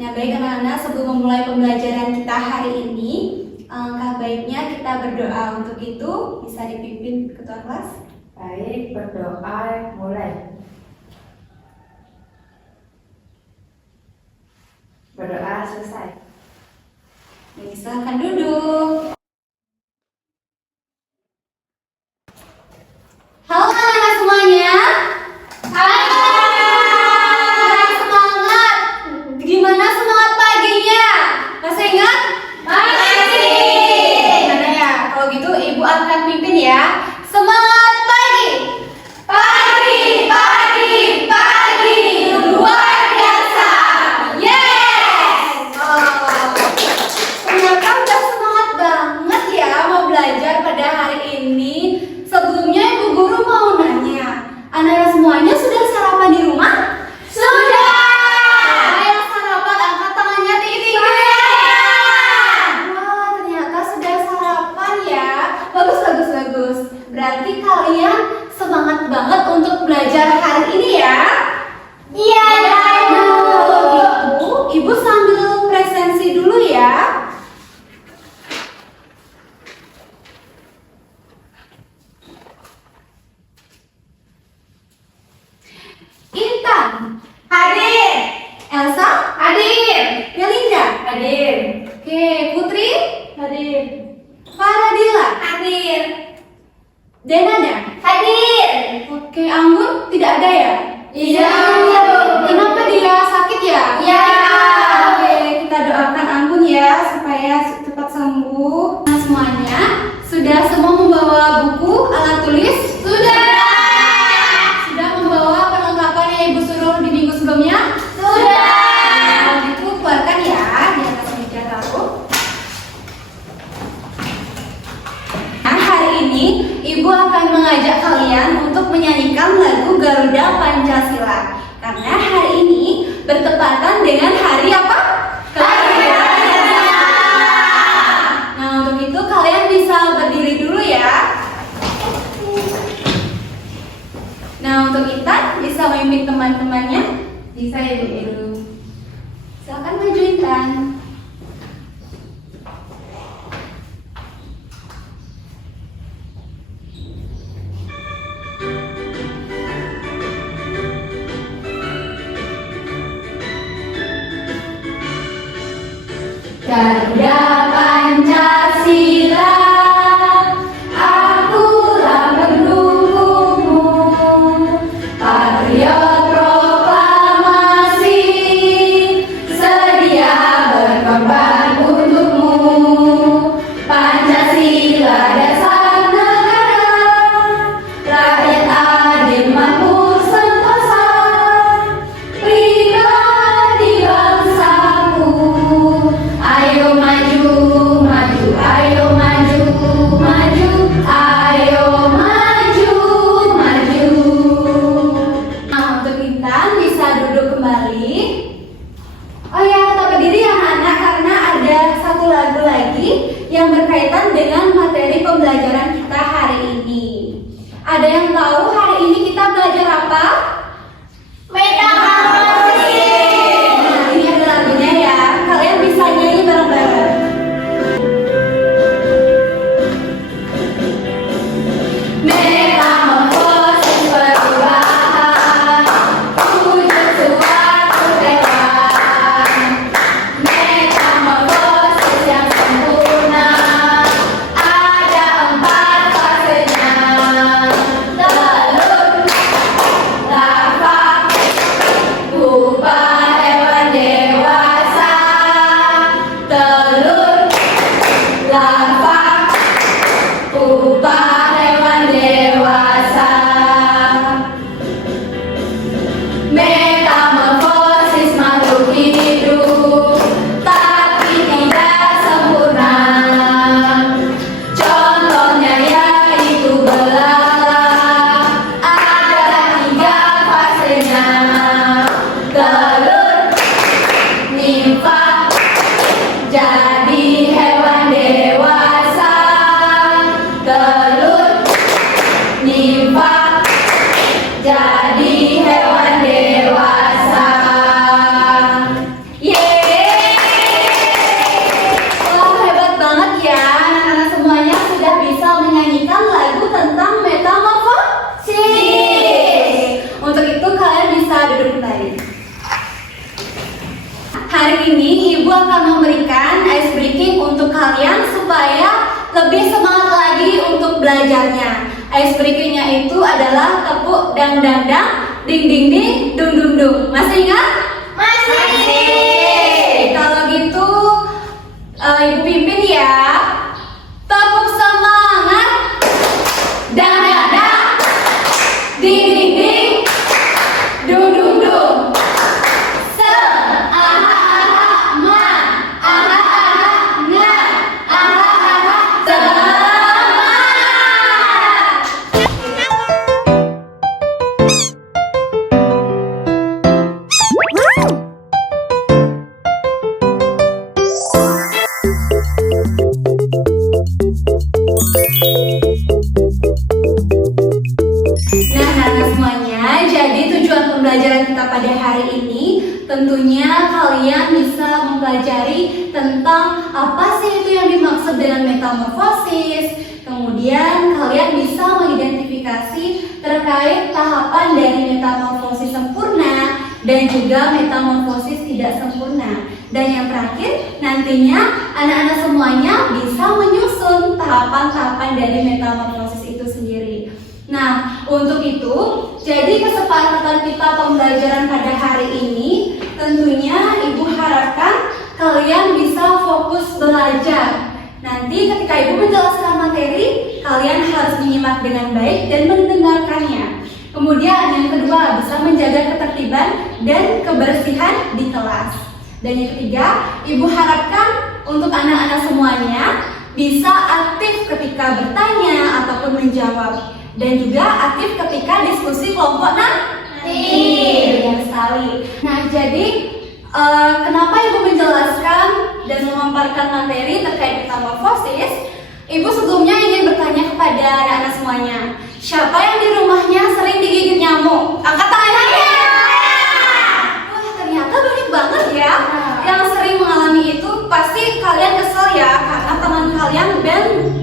Nah, baik anak-anak, sebelum memulai pembelajaran kita hari ini, alangkah baiknya kita berdoa. Untuk itu, bisa dipimpin ketua kelas. Baik, berdoa mulai. Berdoa selesai. Baik, silakan duduk. Halo anak-anak semuanya. Halo. Semangat. Gimana semangat paginya? Masih ingat? Masih. Gimana ya? Kalau gitu ibu akan pimpin ya. Semangat pagi. Pagi, pagi, pagi. Luar biasa. Yes. Ternyata udah semangat banget ya mau belajar pada hari ini. Sebelumnya ibu guru mau nanya, anak-anak semuanya sudah sarapan di rumah? Sudah. Yang sarapan angkat tangannya tinggi-tinggi. Wah, ternyata sudah sarapan ya. Bagus, bagus, bagus. Berarti kalian semangat banget untuk belajar hari ini ya? Iya. Nah, ibu sambil presensi dulu ya. Intan hadir, Elsa hadir, Melinda hadir, oke, Putri hadir, Faradila hadir, Denada hadir, oke, Anggun tidak ada ya? Iya. Kenapa dia sakit ya? Iya. Oke, kita doakan Anggun ya supaya cepat sembuh. Nah, semuanya sudah semua membawa buku, alat tulis? Sudah. Sudah membawa perlengkapan yang ibu suruh di minggu sebelumnya? Sudah. Kalau gitu keluarkan ya di atas meja taruh. Nah, hari ini ibu akan mengajak kalian untuk menyanyikan lagu Garuda Pancasila. Karena hari ini bertepatan dengan hari apa? Kemerdekaan. Nah, untuk itu kalian bisa berdiri dulu ya. Nah, untuk Intan bisa memimpin teman-temannya. Bisa ya ibu guru. Silakan maju Intan. Garuda Pancasila, akulah pendukungmu, patriot proklamasi, sedia berkorban untukmu. Pancasila dasar negara, rakyat adil makmur sentosa, pribadi bangsaku. Ayo maju, maju, ayo maju, maju, ayo maju, maju. Nah, untuk Intan bisa duduk kembali. Oh ya, tetap berdiri ya anak, karena ada satu lagu lagi yang berkaitan dengan materi pembelajaran kita hari ini. Ada yang tahu hari ini kita belajar apa? Metaforasi. Nah, ini ada lagunya ya. Kalian bisa nyanyi bareng-bareng. Metamorfosis perubahan, wujud suatu hewan. Metamorfosis yang sempurna, ada 4 fasenya. hari ini Ibu akan memberikan ice breaking untuk kalian supaya lebih semangat lagi untuk belajarnya. Ice breakingnya itu adalah tepuk dang dang dang, ding ding ding, dung dung dung. Masih ingat? Masih. Oke, kalau gitu Ibu pimpin ya. Tepuk semangat, dang dang dang, ding ding ding, dung dung dung. Pembelajaran kita pada hari ini tentunya kalian bisa mempelajari tentang apa sih itu yang dimaksud dengan metamorfosis. Kemudian kalian bisa mengidentifikasi terkait tahapan dari metamorfosis sempurna dan juga metamorfosis tidak sempurna. Dan yang terakhir, nantinya anak-anak semuanya bisa menyusun tahapan-tahapan dari metamorfosis itu sendiri. Nah, untuk itu, jadi kesepakatan kita pembelajaran pada hari ini, tentunya Ibu harapkan kalian bisa fokus belajar. Nanti ketika Ibu menjelaskan materi, kalian harus menyimak dengan baik dan mendengarkannya. Kemudian yang kedua, bisa menjaga ketertiban dan kebersihan di kelas. Dan yang ketiga, Ibu harapkan untuk anak-anak semuanya bisa aktif ketika bertanya ataupun menjawab. Dan juga aktif ketika diskusi kelompok nanti. Benar sekali. Nah, jadi kenapa Ibu menjelaskan dan memaparkan materi terkait metamorfosis? Ibu sebelumnya ingin bertanya kepada anak-anak semuanya, siapa yang di rumahnya sering digigit nyamuk? Angkat tangannya. Wah, ternyata banyak banget ya yang sering mengalami itu. Pasti kalian kesel ya karena tangan kalian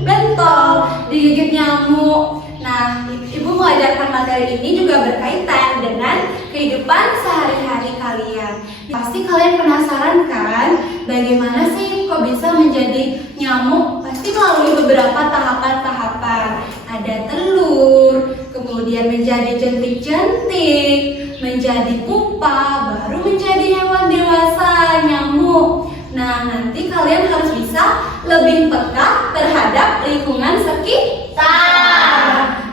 bentol digigit nyamuk. Nah, Ibu mengajarkan materi ini juga berkaitan dengan kehidupan sehari-hari kalian. Pasti kalian penasaran kan, bagaimana sih kok bisa menjadi nyamuk? Pasti melalui beberapa tahapan-tahapan. Ada telur, kemudian menjadi jentik-jentik, menjadi pupa, baru menjadi hewan dewasa, nyamuk. Nah, nanti kalian harus bisa lebih peka terhadap lingkungan sekitar.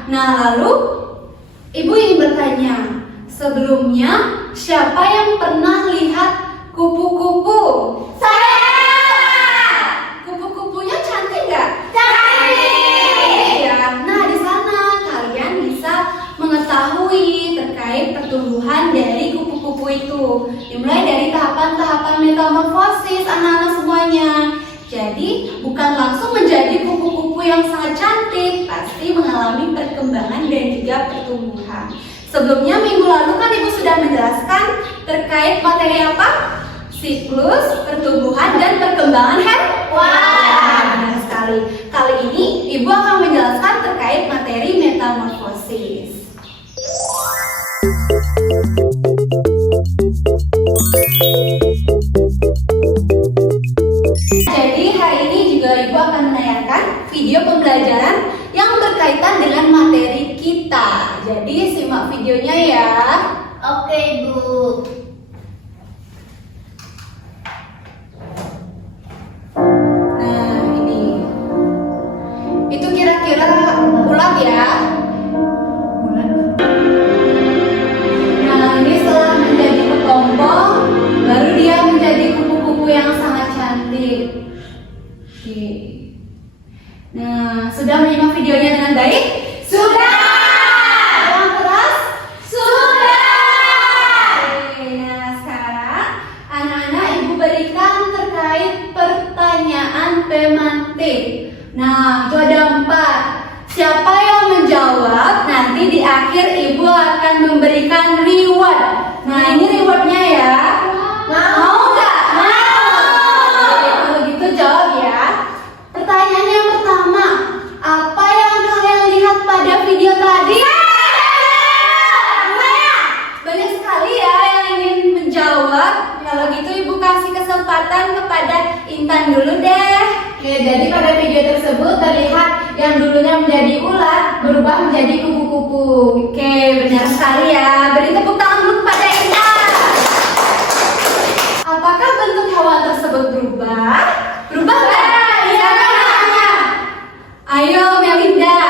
Nah, lalu Ibu ingin bertanya, sebelumnya siapa yang pernah lihat kupu-kupu? Saya! Kupu-kupunya cantik nggak? Cantik! Ya, nah di sana kalian bisa mengetahui terkait pertumbuhan dari kupu-kupu itu. Dimulai dari tahapan-tahapan metamorfosis anak-anak semuanya. Jadi bukan langsung menjadi kupu-kupu yang sangat cantik, pasti mengalami perkembangan dan juga pertumbuhan. Sebelumnya minggu lalu kan Ibu sudah menjelaskan terkait materi apa? Siklus, pertumbuhan, dan perkembangan hewan. Benar sekali. Kali ini Ibu akan menjelaskan terkait materi metamorfosis. Jadi hari ini juga Ibu akan menayangkan video pembelajaran yang berkaitan dengan materi kita. Jadi simak videonya ya. Oke, Bu. Nah, ini. Itu kira-kira ulat ya. Nah, ini setelah menjadi kepompong, baru dia menjadi kupu-kupu yang sangat cantik. Oke. Nah, sudah menyimak videonya dengan baik? Sudah! Yang keras? Sudah! Oke, nah sekarang anak-anak Ibu berikan terkait pertanyaan pemantik. Nah, itu ada 4. Siapa yang menjawab, nanti di akhir Ibu akan memberikan reward. Nah, ini rewardnya ya. Mau nggak? Mau! Kalau gitu jawab ya. Pertanyaan yang pertama, apa yang kalian lihat pada video tadi? Banyak sekali ya yang ingin menjawab. Kalau gitu Ibu kasih kesempatan kepada Intan dulu deh. Oke, jadi pada video tersebut terlihat yang dulunya menjadi ulat berubah menjadi kupu-kupu. Oke, benar sekali ya. Beri tepuk tangan dulu kepada Intan. Apakah bentuk hewan tersebut berubah? Berubah nggak? Silakan nanya. Ayo Melinda,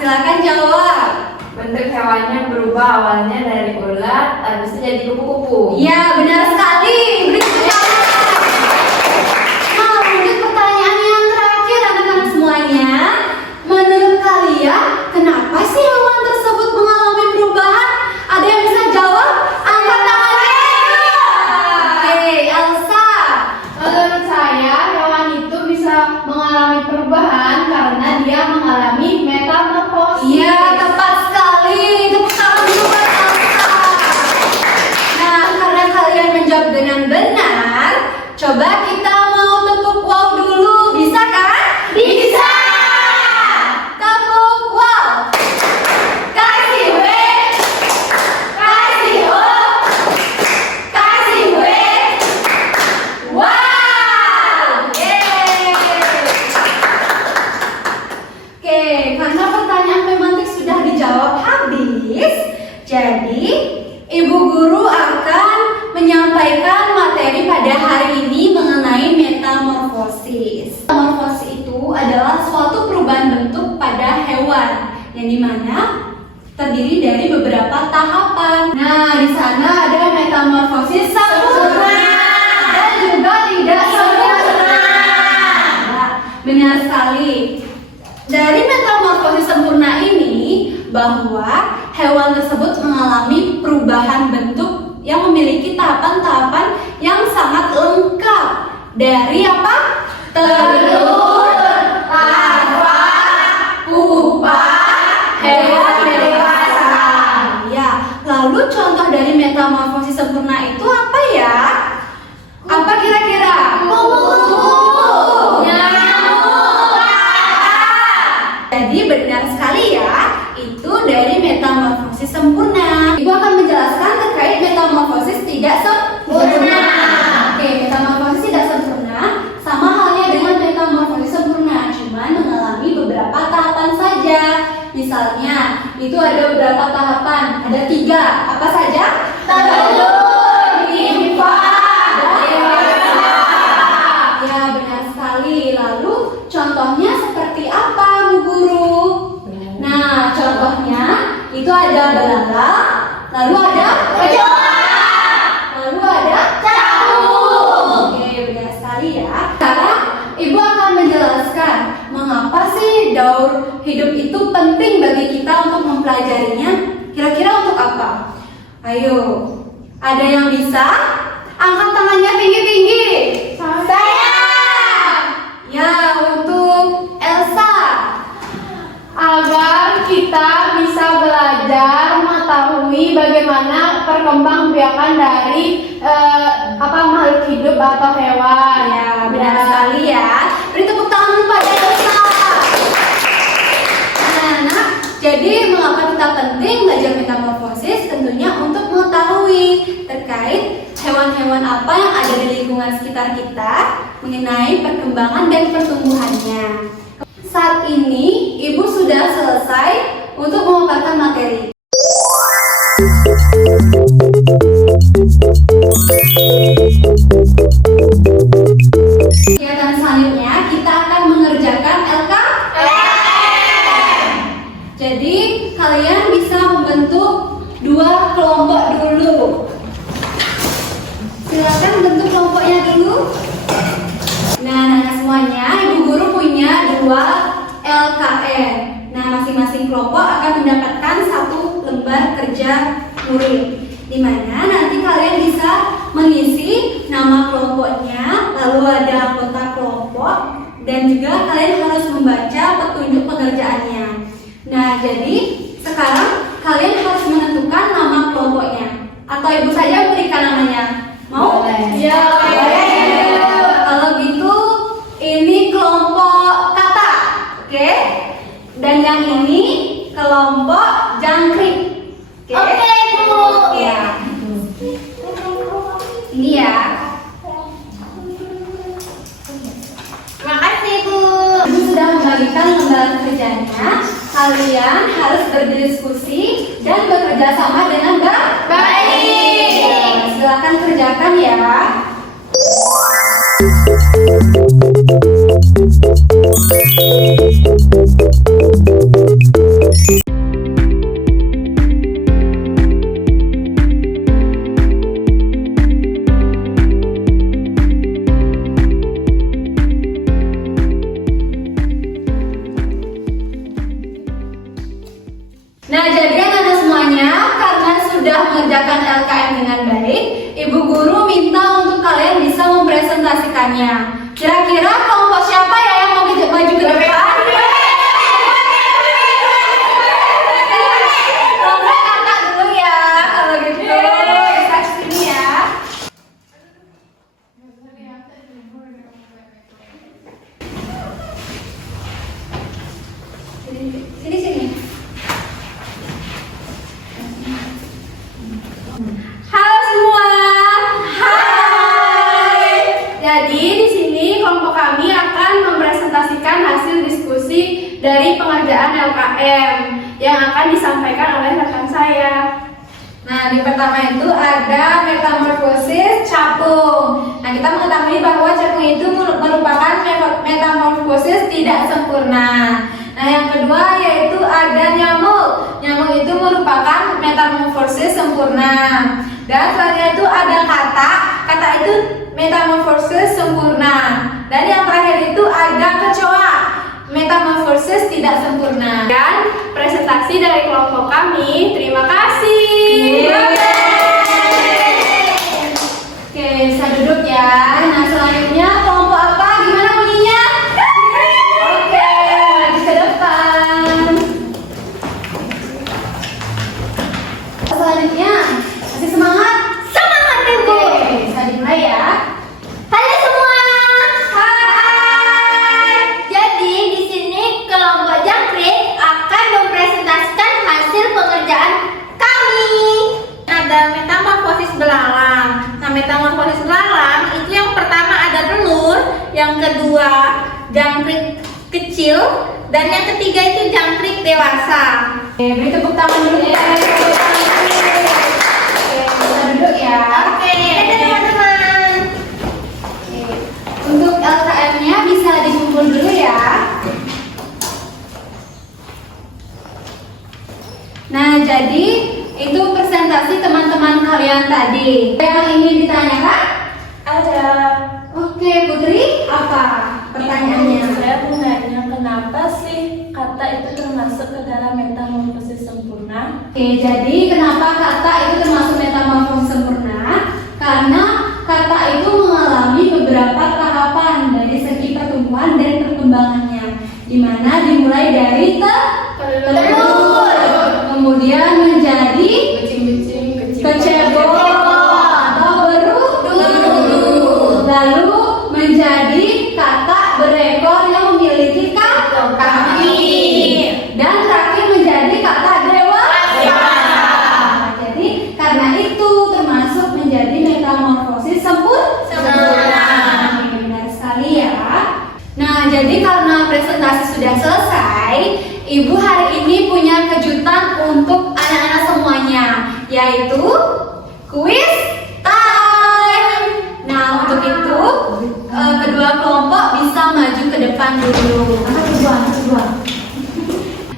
silakan jawab. Bentuk hewannya berubah, awalnya dari ulat, habis itu jadi kupu-kupu. Iya, benar sekali. Beri tepuk tangan. Nah, lanjut pertanyaan yang terakhir anak-anak semuanya. Menurut kalian, kenapa sih hewan tersebut mengalami perubahan? Ada yang bisa jawab? Angkat tangannya. Oke, Elsa. Menurut saya, hewan itu bisa mengalami perubahan karena dia mengalami metamorfosis. Iya, tepat sekali. Tepuk tangan dulu buat Elsa. Nah, karena kalian menjawab dengan benar, coba kita mau tepuk wow dulu. Bisa kan? Bisa. Tepuk wow. Kasih W. Kasih O. Kasih W. Wow. Yeay. Oke, karena pertanyaan pemantik sudah dijawab habis, jadi Ibu Guru akan menyampaikan materi pada hari ini mengenai metamorfosis. Metamorfosis itu adalah suatu perubahan bentuk pada hewan yang dimana terdiri dari beberapa tahapan. Nah, di sana ada metamorfosis sempurna dan juga tidak sempurna. Ya, benar sekali. Dari metamorfosis sempurna ini bahwa hewan tersebut mengalami perubahan bentuk yang memiliki tahapan-tahapan yang sangat lengkap. Dari apa? Telur, larva, pupa, hewan dewasa. Ya, lalu contoh dari metamorfosis sempurna itu apa ya? Apa kira-kira? Jadi benar sekali ya, itu dari metamorfosis sempurna. Ibu akan menjelaskan terkait metamorfosis tidak sempurna. Oke, metamorfosis tidak sempurna sama halnya dengan metamorfosis sempurna, cuma mengalami beberapa tahapan saja. Misalnya, itu ada beberapa tahapan, ada 3. Apa saja? Telur, nimfa, dewasa. Ya, benar sekali. Lalu contohnya seperti apa, Bu Guru? Nah, contohnya itu ada belalang, lalu ada kecoa, lalu ada cakung. Oke, benar sekali ya. Sekarang Ibu akan menjelaskan mengapa sih daur hidup itu penting bagi kita untuk mempelajarinya. Kira-kira untuk apa? Ayo, ada yang bisa? Angkat tangannya tinggi-tinggi. Saya. Ya, untuk Elsa. Agar kita bisa belajar mengetahui bagaimana perkembangbiakan dari makhluk hidup atau hewan. Ya, benar sekali ya. Beri tepuk tangan pada Elsa. Nah, jadi mengapa kita penting belajar metamorfosis? Tentunya untuk mengetahui terkait hewan-hewan apa yang ada di lingkungan sekitar kita mengenai perkembangan dan pertumbuhannya. Saat ini Ibu sudah selesai untuk memaparkan materi. Kegiatan selanjutnya kita akan mengerjakan LKM. Jadi kalian bisa membentuk 2 kelompok dulu. Silakan bentuk kelompoknya dulu. Nah, semuanya Ibu Guru punya 2 LKM. Nah, masing-masing kelompok akan mendapatkan 1 lembar kerja murid, di mana nanti kalian bisa mengisi nama kelompoknya, lalu ada anggota kelompok, dan juga kalian harus membaca petunjuk pengerjaannya. Nah, jadi sekarang kalian harus menentukan nama kelompoknya, atau Ibu saja berikan namanya. Mau? Ya, boleh. Kalau gitu, ini kelompok kata, oke? Dan yang ini kelompok jangkrik. Oke, Bu. Ya. Ini ya. kalian harus berdiskusi dan bekerja sama dengan baik. Silakan kerjakan ya. Nah, jadi anak-anak semuanya, karena sudah mengerjakan LKM dengan baik, Ibu Guru minta untuk kalian bisa mempresentasikannya. Kira-kira kelompok siapa ya yang mau maju ke depan? Kelompok kakak dulu ya, kalau gitu. Bisa sini ya. Sini. Halo semua. Hai. Jadi di sini kelompok kami akan mempresentasikan hasil diskusi dari pengerjaan LKM yang akan disampaikan oleh rekan saya. Nah, di pertama itu ada metamorfosis capung. Nah, kita mengetahui bahwa capung itu merupakan metamorfosis tidak sempurna. Nah, yang kedua yaitu ada nyamuk. Nyamuk itu merupakan metamorfosis sempurna. Dan selanjutnya itu ada kata. Kata itu metamorfosis sempurna. Dan yang terakhir itu ada kecoa. Metamorfosis tidak sempurna. Dan presentasi dari kelompok kami. Terima kasih. Oke, bisa duduk ya. Nah, selanjutnya kelompok apa? Gimana bunyinya? Oke, maju ke depan. Selanjutnya, masih semangat? Semangat, Ibu. Oke, bisa dimulai ya. Halo semua. Hai. Jadi di sini kelompok jangkrik akan mempresentasikan hasil pekerjaan kami. Ada metamorfosis belalang. Nah, metamorfosis belalang itu yang pertama ada telur, yang kedua jangkrik kecil, dan yang ketiga itu jangkrik dewasa. Oke, beri tepuk tangan dulu ya. Tepuk tangan dulu. Oke, bisa duduk ya. Oke, dadah teman-teman. Oke. Untuk LKM-nya bisa dikumpul dulu ya. Nah, jadi itu presentasi teman-teman kalian tadi. Yang ingin ditanyakan? Ada. Oke, Putri, apa pertanyaannya? Saya mau nanya kenapa sih kata itu termasuk ke dalam metamorfosis sempurna? Oke, jadi kenapa kata itu termasuk metamorfosis sempurna? Karena kata itu mengalami beberapa tahapan dari segi pertumbuhan dan perkembangannya, di mana dimulai dari telur, kemudian menjadi kecebong atau beruduk, lalu menjadi katak berekor yang memiliki kaki, dan terakhir menjadi katak dewasa. Jadi karena itu termasuk menjadi metamorfosis sempurna. Benar sekali ya. Nah, jadi karena presentasi sudah selesai, Ibu hari ini punya kejutan untuk anak-anak semuanya, yaitu quiz time. Nah, untuk itu kedua kelompok bisa maju ke depan dulu. Kedua.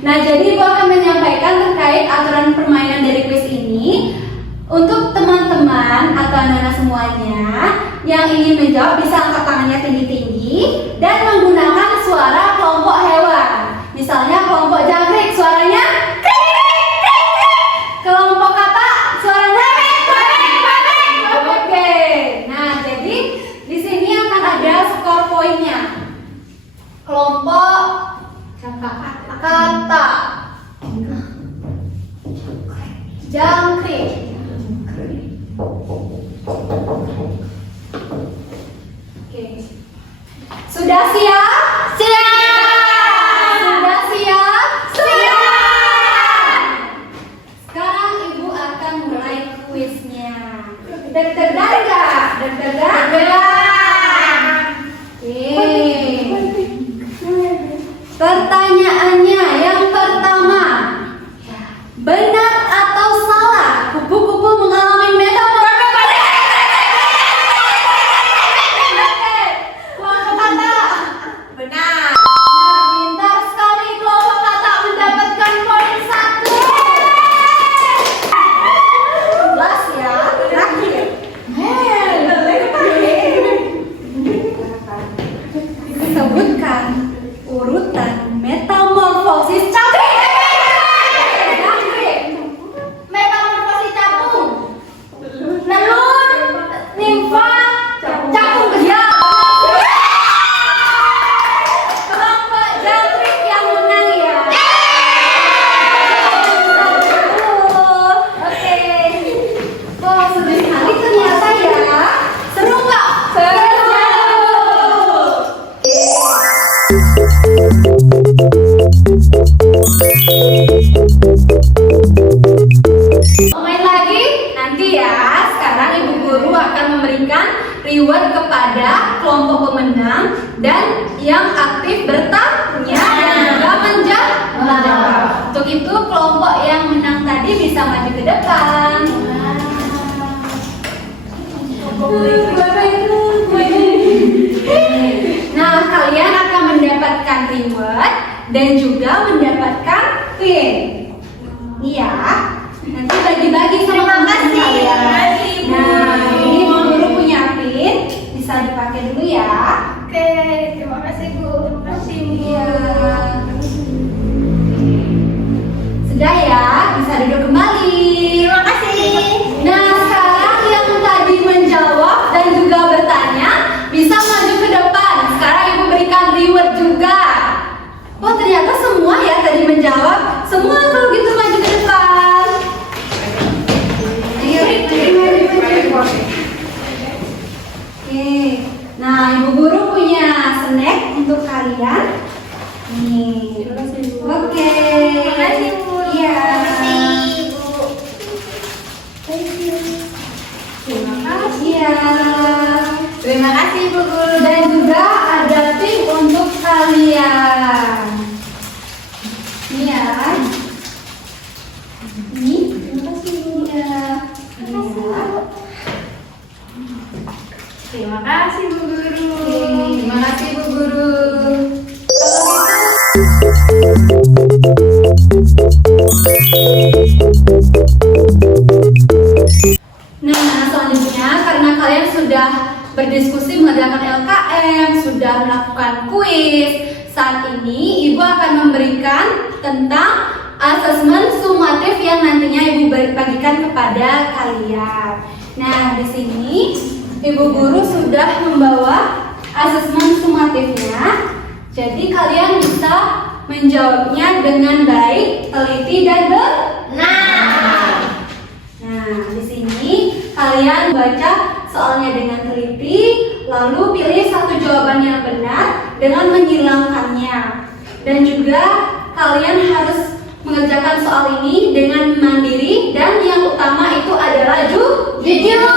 Nah, jadi Ibu akan menyampaikan terkait aturan permainan dari quiz ini. Untuk teman-teman atau anak-anak semuanya yang ingin menjawab bisa angkat tangannya tinggi-tinggi dan menggunakan suara kelompok hewan. Misalnya kelompok jangkrik suaranya kelompok kata suaranya Oke. Nah, jadi di sini akan ada skor poinnya. Kelompok kata jangkrik. Oke. Sudah siap? Sudah siap? Sekarang Ibu akan mulai kuisnya. Deg-degan nggak? Deg-degan. Oke. Pertanyaannya yang pertama. kepada kelompok pemenang dan yang aktif bertanya dan juga menjawab. Untuk itu kelompok yang menang tadi bisa maju ke depan. Nah, kalian akan mendapatkan reward dan juga mendapatkan pin. Iya. Nanti bagi-bagi sama teman kalian. Nah, ini guru punya pin, bisa dipakai dulu ya. Oke, terima kasih Bu. Terima kasih Bu. Iya. Sudah ya, bisa duduk kembali. Terima kasih. Nah, sekarang yang tadi menjawab dan juga bertanya bisa maju ke depan. Sekarang Ibu berikan reward juga. Oh, ternyata semua ya tadi menjawab. Semua kalau gitu maju ke depan. Ayo, maju. Oke. Nah, Ibu guru punya snack untuk kalian. Nih. Terima kasih Bu. Oke. Terima kasih Bu. Iya. Terima kasih Bu. Terima kasih. Iya. Terima kasih Bu Guru. Dan juga ada pin untuk kalian. Ini ya. Ini. Terima kasih Bu. Ya. Terima kasih Bu Guru. Terima kasih Bu Guru. Nah, selanjutnya karena kalian sudah berdiskusi mengerjakan LKM, sudah melakukan kuis, saat ini Ibu akan memberikan tentang asesmen sumatif yang nantinya Ibu bagikan kepada kalian. Nah, di sini Ibu guru sudah membawa asesmen sumatifnya. Jadi kalian bisa menjawabnya dengan baik, teliti dan benar. Nah, di sini kalian baca soalnya dengan teliti, lalu pilih satu jawaban yang benar dengan menghilangkannya. Dan juga kalian harus mengerjakan soal ini dengan mandiri dan yang utama itu adalah jujur.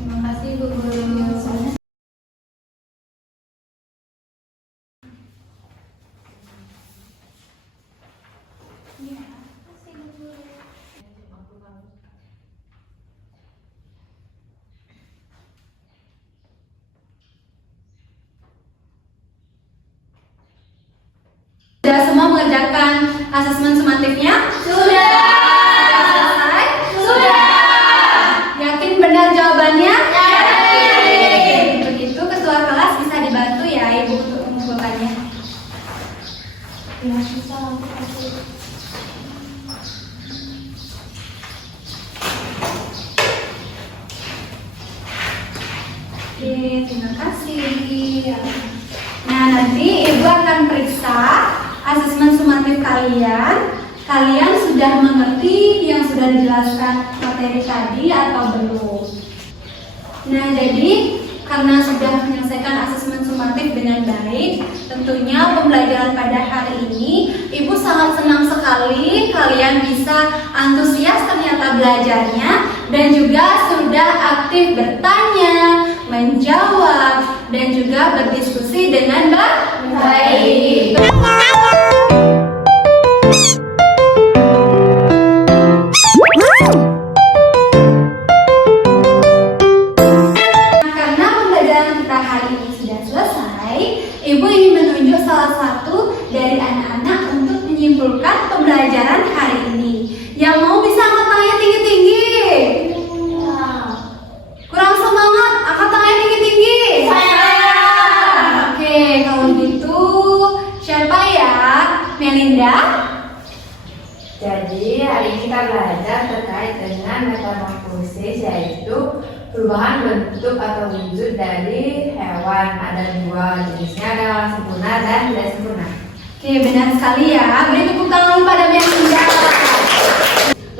Terima kasih Bu Guru. Sudah semua mengerjakan asesmen sumatifnya? Sudah. Selesai? Sudah. Yakin benar jawabannya? Yakin. Untuk itu ketua kelas bisa dibantu ya Ibu untuk mengumpulkannya. Oke, terima kasih. Nah, nanti Ibu akan periksa asesmen sumatif kalian. Kalian sudah mengerti yang sudah dijelaskan materi tadi atau belum? Nah, jadi karena sudah menyelesaikan asesmen sumatif dengan baik, tentunya pembelajaran pada hari ini Ibu sangat senang sekali kalian bisa antusias ternyata belajarnya dan juga sudah aktif bertanya, menjawab, dan juga berdiskusi dengan baik. Karena pembelajaran kita hari ini sudah selesai, Ibu ingin menunjuk salah satu dari anak-anak untuk menyimpulkan pembelajaran hari ini. Yang mau bisa angkat tangannya tinggi-tinggi. Kurang semangat, angkat tangannya tinggi-tinggi. Oke, kalau gitu siapa ya? Melinda? Jadi hari ini kita belajar terkait dengan metamorfosis, yaitu perubahan bentuk atau wujud dari hewan. Ada dua jenisnya, ada yang sempurna dan tidak sempurna. Oke, benar sekali ya. Beri tepuk tangan pada Melinda.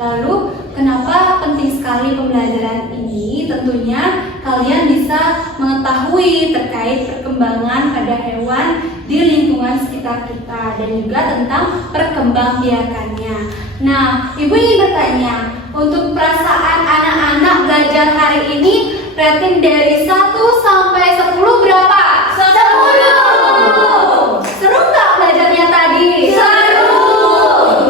Lalu, kenapa penting sekali pembelajaran ini? Tentunya kalian bisa mengetahui terkait perkembangan pada hewan di lingkungan sekitar kita dan juga tentang perkembangbiakannya. Nah, Ibu ingin bertanya, untuk perasaan anak-anak belajar hari ini rating dari 1 sampai 10 berapa? 10. Seru nggak belajarnya tadi? Seru.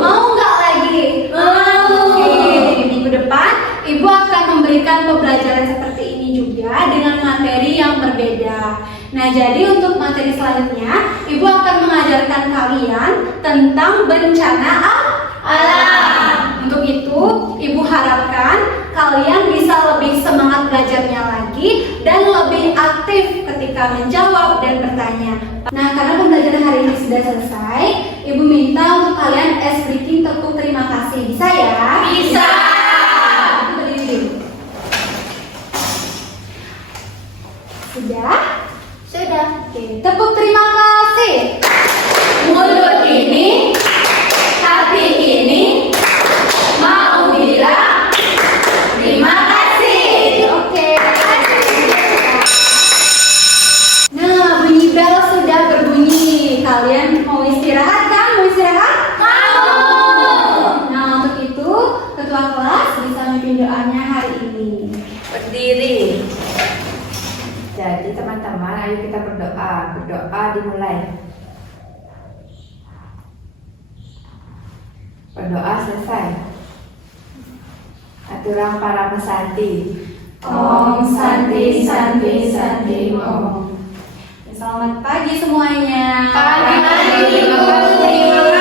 Mau nggak lagi? Mau. Oke, di minggu depan Ibu akan memberikan pembelajaran seperti ini juga dengan materi yang berbeda. Nah, jadi untuk materi selanjutnya, Ibu akan mengajarkan kalian tentang bencana Alam. Untuk itu, Ibu harapkan kalian bisa lebih semangat belajarnya lagi dan lebih aktif ketika menjawab dan bertanya. Nah, karena pembelajaran hari ini sudah selesai, Ibu minta untuk kalian speaking tepuk terima kasih. Bisa ya? Bisa. Berdiri dulu. Sudah? Sudah. Oke, tepuk terima kasih. Mulut ini, hati ini, mau bilang terima kasih. Oke. Nah, bunyi bel sudah berbunyi. Kalian mau istirahat kan? Mau istirahat? Mau. Nah, untuk itu ketua kelas bisa memimpin doanya hari ini. Berdiri. Jadi teman-teman, ayo kita berdoa. Berdoa dimulai. Berdoa selesai. Aturang para mesanti. Om Santi Santi Santi Om. Selamat pagi semuanya. Pagi, Ibu.